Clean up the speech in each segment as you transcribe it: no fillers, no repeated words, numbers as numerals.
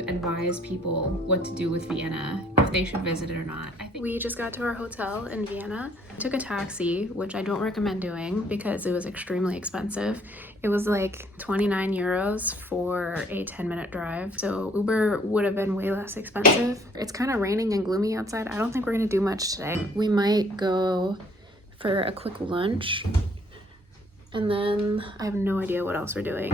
to advise people what to do with Vienna, if they should visit it or not. I think we just got to our hotel in Vienna. Took a taxi, which I don't recommend doing because it was extremely expensive. It was like 29 euros for a 10-minute drive. So Uber would have been way less expensive. It's kind of raining and gloomy outside. I don't think we're gonna do much today. We might go for a quick lunch, and then I have no idea what else we're doing.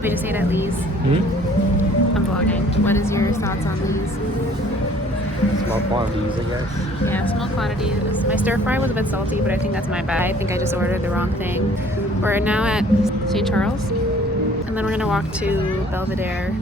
We just ate at Lee's. I'm vlogging. What is your thoughts on these? Small quantities, I guess. Yeah, small quantities. My stir fry was a bit salty, but I think that's my bad. I think I just ordered the wrong thing. We're now at St. Charles, and then we're gonna walk to Belvedere.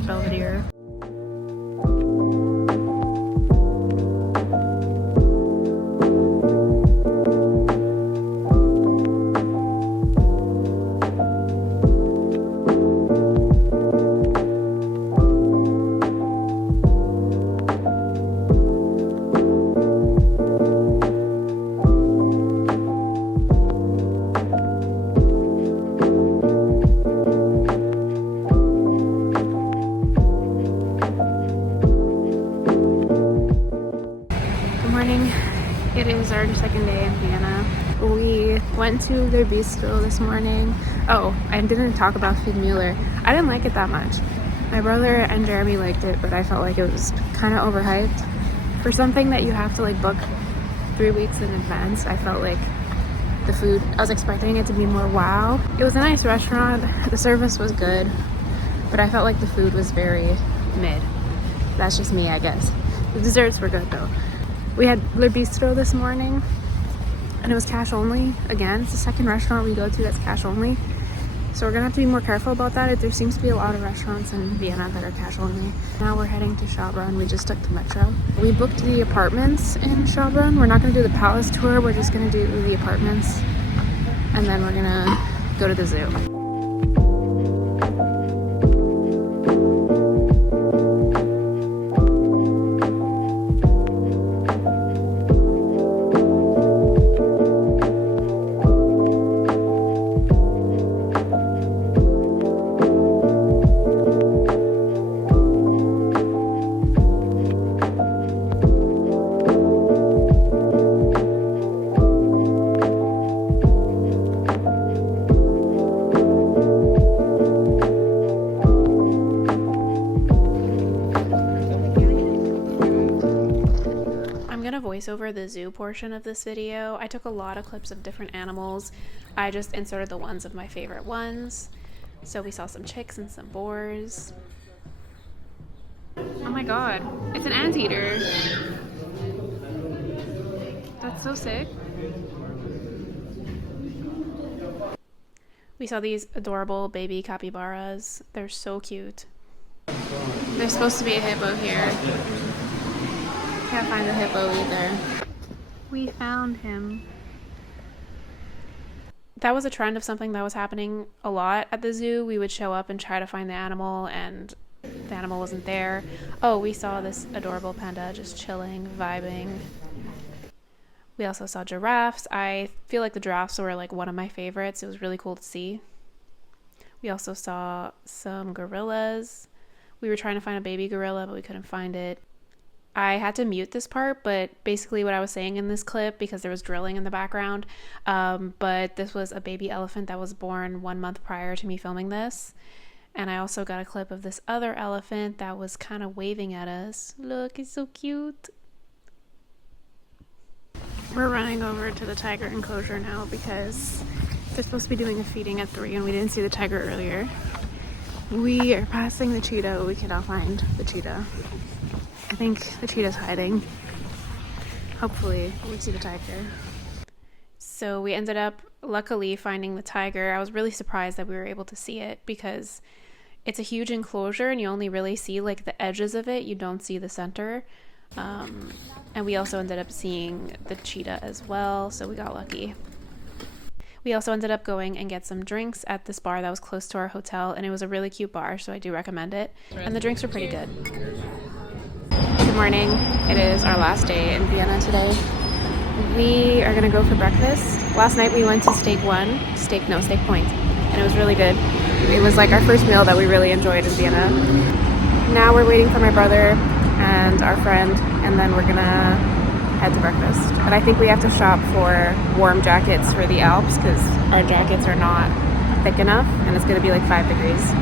It is our second day in Vienna. We went to their bistro this morning. Oh, I didn't talk about Fig Mueller. I didn't like it that much. My brother and Jeremy liked it, but I felt like it was kind of overhyped. For something that you have to like book 3 weeks in advance, I felt like the food, I was expecting it to be more wow. It was a nice restaurant, the service was good, but I felt like the food was very mid. That's just me, I guess. The desserts were good though. We had Le Bistro this morning, and it was cash only. Again, it's the second restaurant we go to that's cash only. So we're gonna have to be more careful about that. There seems to be a lot of restaurants in Vienna that are cash only. Now we're heading to Schaubronn. We just took the metro. We booked the apartments in Schaubronn. We're not gonna do the palace tour. We're just gonna do the apartments, and then we're gonna go to the zoo. Voice over the zoo portion of this video. I took a lot of clips of different animals. I just inserted the ones of my favorite ones. So we saw some chicks and some boars. Oh my god, it's an anteater. That's so sick. We saw these adorable baby capybaras. They're so cute. There's supposed to be a hippo here. Can't find the hippo either. We found him. That was a trend of something that was happening a lot at the zoo. We would show up and try to find the animal, and the animal wasn't there. Oh, we saw this adorable panda just chilling, vibing. We also saw giraffes. I feel like the giraffes were like one of my favorites. It was really cool to see. We also saw some gorillas. We were trying to find a baby gorilla, but we couldn't find it. I had to mute this part, but basically what I was saying in this clip, because there was drilling in the background, but this was a baby elephant that was born 1 month prior to me filming this. And I also got a clip of this other elephant that was kind of waving at us. Look, it's so cute. We're running over to the tiger enclosure now because they're supposed to be doing a feeding at 3 and we didn't see the tiger earlier. We are passing the cheetah. We cannot find the cheetah. I think the cheetah's hiding. Hopefully we see the tiger. So we ended up luckily finding the tiger. I was really surprised that we were able to see it because it's a huge enclosure and you only really see like the edges of it. You don't see the center. And we also ended up seeing the cheetah as well, so we got lucky. We also ended up going and get some drinks at this bar that was close to our hotel, and it was a really cute bar, so I do recommend it. And the drinks were pretty good. Good morning. It is our last day in Vienna today. We are gonna go for breakfast. Last night we went to Steak Point, and it was really good. It was like our first meal that we really enjoyed in Vienna. Now we're waiting for my brother and our friend, and then we're gonna head to breakfast. But I think we have to shop for warm jackets for the Alps because our jackets are not thick enough, and it's gonna be like 5 degrees.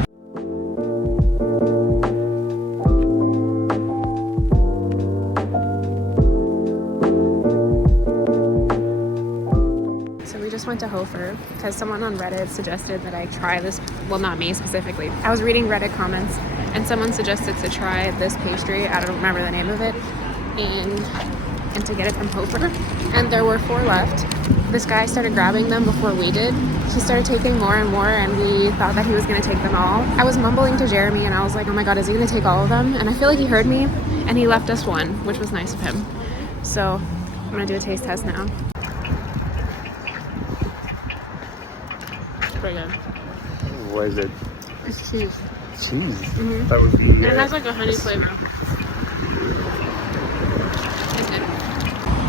Went to Hofer because someone on Reddit suggested that I try this. Well, not me specifically. I was reading Reddit comments and someone suggested to try this pastry. I don't remember the name of it, and to get it from Hofer. And there were 4 left. This guy started grabbing them before we did. He started taking more and more, and we thought that he was going to take them all. I was mumbling to Jeremy and I was like, oh my god, is he going to take all of them? And I feel like he heard me and he left us one, which was nice of him. So I'm going to do a taste test now. Pretty good. What is it? It's cheese. Cheese? Mm-hmm. That would be, and it has like a honey flavor. It's good.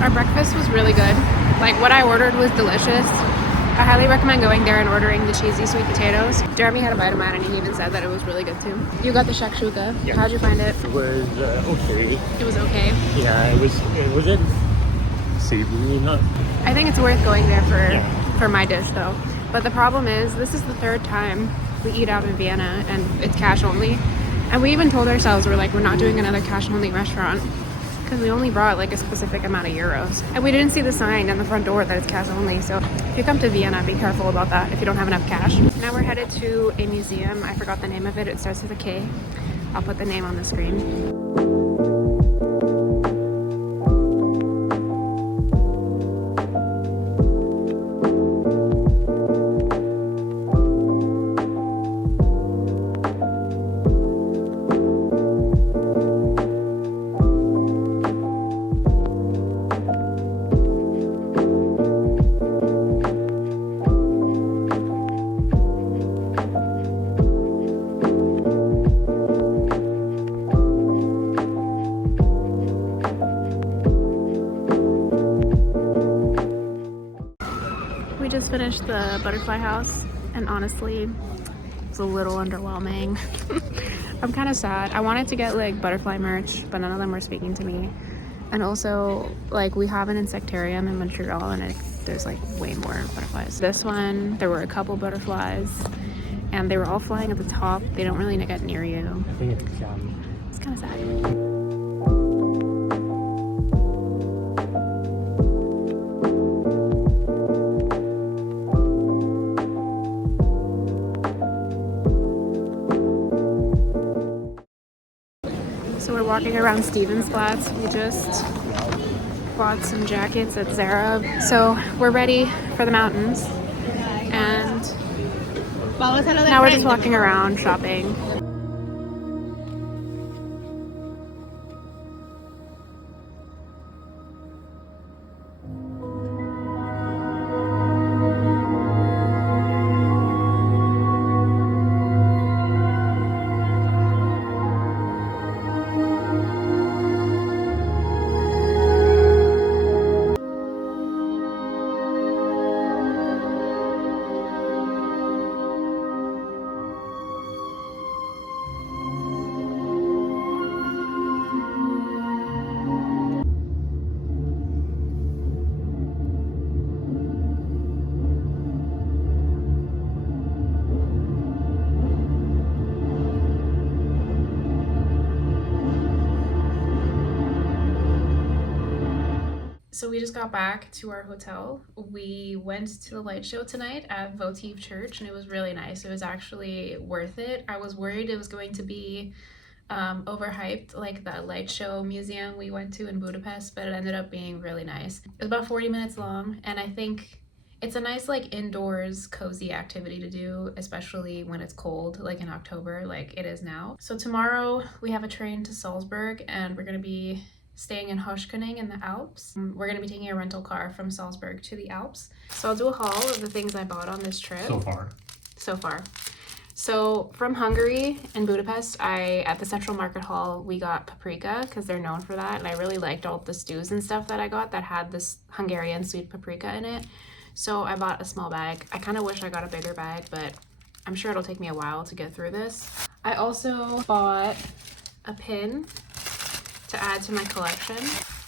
Our breakfast was really good. Like what I ordered was delicious. I highly recommend going there and ordering the cheesy sweet potatoes. Jeremy had a bite of mine and he even said that it was really good too. You got the shakshuka. Yeah. How'd you find it? It was okay. It was okay? Yeah, it was savory enough. I think it's worth going there for my dish though. But the problem is, this is the 3rd time we eat out in Vienna and it's cash only. And we even told ourselves, we're not doing another cash only restaurant because we only brought like a specific amount of euros. And we didn't see the sign on the front door that it's cash only. So if you come to Vienna, be careful about that if you don't have enough cash. Now we're headed to a museum. I forgot the name of it. It starts with a K. I'll put the name on the screen. We just finished the butterfly house and honestly it's a little underwhelming. I'm kind of sad. I wanted to get like butterfly merch, but none of them were speaking to me. And also like we have an insectarium in Montreal and there's like way more butterflies. This one, there were a couple butterflies and they were all flying at the top. They don't really get near you. I think it's kind of sad. So we're walking around Stephensplatz. We just bought some jackets at Zara. So we're ready for the mountains. And now we're just walking around shopping. So we just got back to our hotel. We went to the light show tonight at Votive Church and it was really nice. It was actually worth it. I was worried it was going to be overhyped like that light show museum we went to in Budapest, but it ended up being really nice. It was about 40 minutes long and I think it's a nice like indoors cozy activity to do, especially when it's cold like in October like it is now. So tomorrow we have a train to Salzburg and we're going to be staying in Hoschkönig in the Alps. We're going to be taking a rental car from Salzburg to the Alps. So I'll do a haul of the things I bought on this trip. So far. So from Hungary in Budapest, at the Central Market Hall, we got paprika because they're known for that. And I really liked all the stews and stuff that I got that had this Hungarian sweet paprika in it. So I bought a small bag. I kind of wish I got a bigger bag, but I'm sure it'll take me a while to get through this. I also bought a pin to add to my collection,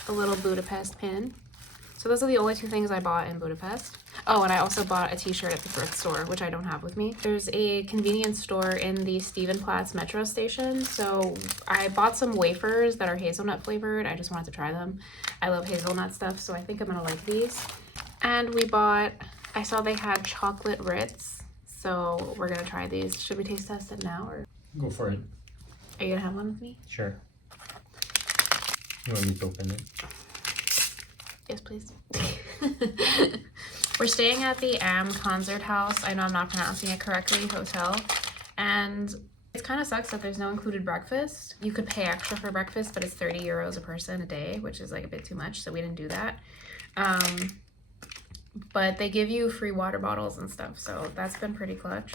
a little Budapest pin. So those are the only two things I bought in Budapest. Oh, and I also bought a t-shirt at the thrift store, which I don't have with me. There's a convenience store in the Stephenplatz metro station. So I bought some wafers that are hazelnut flavored. I just wanted to try them. I love hazelnut stuff, so I think I'm gonna like these. And I saw they had chocolate Ritz. So we're gonna try these. Should we taste test it now or? Go for it. Are you gonna have one with me? Sure. You want me to open it? Yes, please. We're staying at the Am Concert House. I know I'm not pronouncing it correctly, hotel. And it kind of sucks that there's no included breakfast. You could pay extra for breakfast, but it's 30 euros a person a day, which is like a bit too much, so we didn't do that. But they give you free water bottles and stuff, so that's been pretty clutch.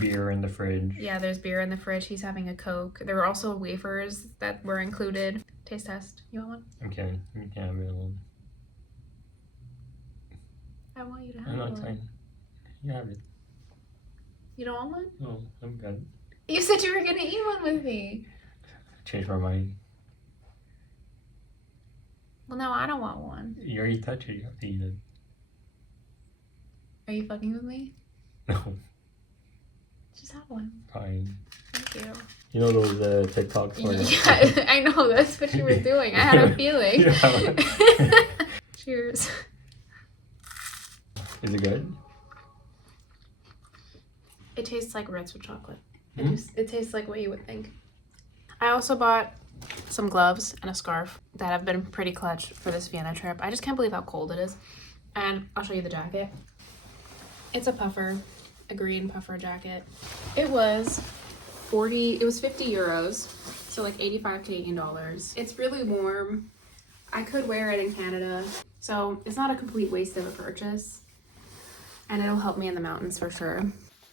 Beer in the fridge. Yeah, there's beer in the fridge. He's having a Coke. There were also wafers that were included. Taste test. You want one? I'm kidding. You can't have it alone. I want you to have I'm not one. fine. You have it. You don't want one? No, I'm good. You said you were gonna eat one with me. Changed my mind. Well, now I don't want one. You already touched it. You have to eat it. Are you fucking with me? No, Just have one. fine. Thank you. You know those TikToks where Yeah, I know. That's what you were doing. I had a feeling. Yeah. Cheers. Is it good? It tastes like Ritz with chocolate. Hmm? It tastes like what you would think. I also bought some gloves and a scarf that have been pretty clutch for this Vienna trip. I just can't believe how cold it is. And I'll show you the jacket. It's a puffer, a green puffer jacket. It was 50 euros, so like 85 Canadian dollars. It's really warm. I could wear it in Canada, so it's not a complete waste of a purchase. And it'll help me in the mountains for sure.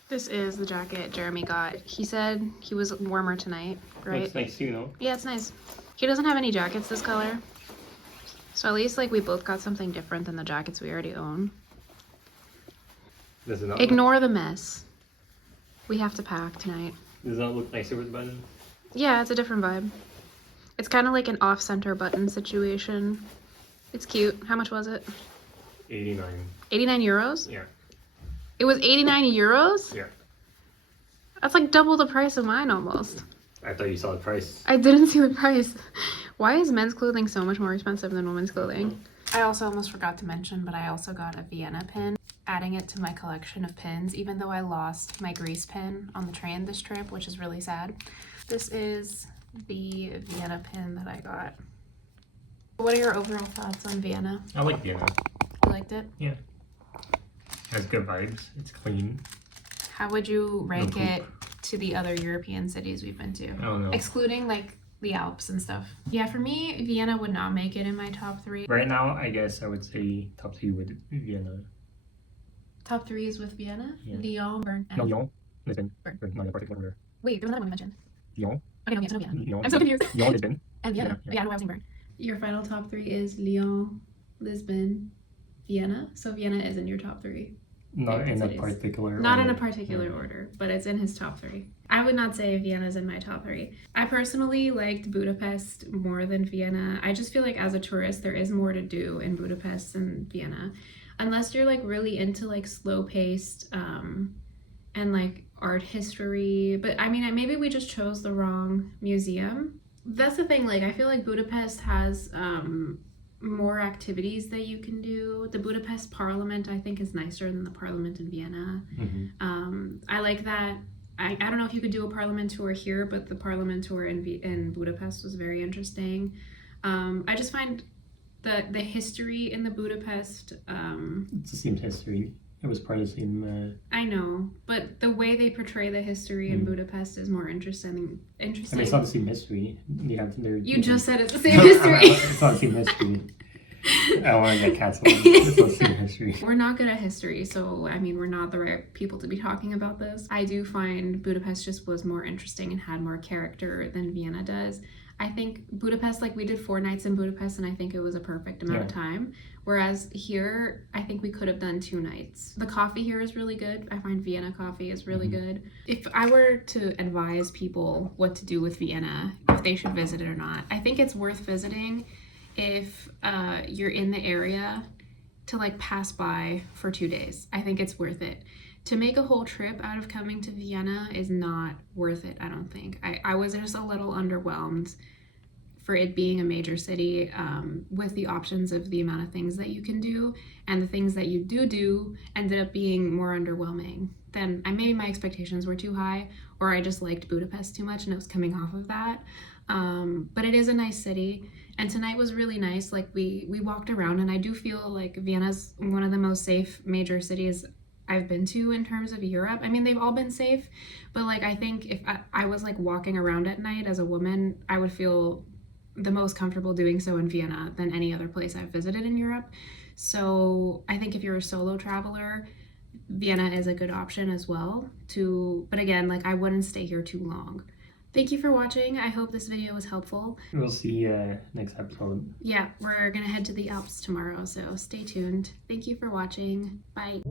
This is the jacket Jeremy got. He said he was warmer tonight, right? It's nice, you know. Yeah, it's nice. He doesn't have any jackets this color. So at least like we both got something different than the jackets we already own. Does it not Ignore the mess. We have to pack tonight. Does it not look nicer with buttons? Yeah, it's a different vibe. It's kind of like an off-center button situation. It's cute. How much was it? 89. 89 euros? Yeah. It was 89 euros? Yeah. That's like double the price of mine almost. I thought you saw the price. I didn't see the price. Why is men's clothing so much more expensive than women's clothing? I also almost forgot to mention, but I also got a Vienna pin, adding it to my collection of pins, even though I lost my Greece pin on the train this trip, which is really sad. This is the Vienna pin that I got. What are your overall thoughts on Vienna? I like Vienna. You liked it? Yeah. It has good vibes. It's clean. How would you rank No poop. it to the other European cities we've been to? I don't know. Excluding like the Alps and stuff. Yeah, for me, Vienna would not make it in my top 3. Right now, I guess I would say top 2 with Vienna. Top 3 is with Vienna? Yeah. Lyon, Bern, and... No, Lyon. Lisbon. Bern. Not a particular order. Wait, there's another one you mentioned. Lyon. Okay, no, yes, no, Vienna. Lyon. I'm so confused. Lyon, Lisbon. And Vienna. Yeah, Yeah, I know I was in Bern. Your final top 3 is Lyon, Lisbon, Vienna. So Vienna is in your top 3. Not favorite in a cities. particular Not order. in a particular Yeah. order, but it's in his top 3. I would not say Vienna's in my top 3. I personally liked Budapest more than Vienna. I just feel like as a tourist, there is more to do in Budapest than Vienna. Unless you're like really into like slow paced and like art history. But I mean, maybe we just chose the wrong museum. That's the thing, like I feel like Budapest has more activities that you can do. The Budapest Parliament, I think, is nicer than the Parliament in Vienna. Mm-hmm. I like that. I don't know if you could do a Parliament tour here, but the Parliament tour in Budapest was very interesting. I just find the history in the Budapest... It's the same history. It was part of the same... I know, but the way they portray the history in Budapest is more interesting. I mean, it's not the same history. You have You just said it's the same history. It's not the same history. I want to get canceled. Let's do history. We're not good at history, so I mean, we're not the right people to be talking about this. I do find Budapest just was more interesting and had more character than Vienna does. I think Budapest, like we did 4 nights in Budapest, and I think it was a perfect amount of time. Whereas here, I think we could have done 2 nights. The coffee here is really good. I find Vienna coffee is really good. If I were to advise people what to do with Vienna, if they should visit it or not, I think it's worth visiting if you're in the area to like pass by for 2 days. I think it's worth it. To make a whole trip out of coming to Vienna is not worth it, I don't think. I was just a little underwhelmed for it being a major city with the options of the amount of things that you can do, and the things that you do ended up being more underwhelming. Then maybe my expectations were too high, or I just liked Budapest too much and it was coming off of that. But it is a nice city, and tonight was really nice. Like we walked around, and I do feel like Vienna's one of the most safe major cities I've been to in terms of Europe. I mean, they've all been safe, but like I think if I was like walking around at night as a woman, I would feel the most comfortable doing so in Vienna than any other place I've visited in Europe. So I think if you're a solo traveler, Vienna is a good option as well but again, like I wouldn't stay here too long. Thank you for watching. I hope this video was helpful. We'll see you next episode. Yeah, we're gonna head to the Alps tomorrow, so stay tuned. Thank you for watching. Bye.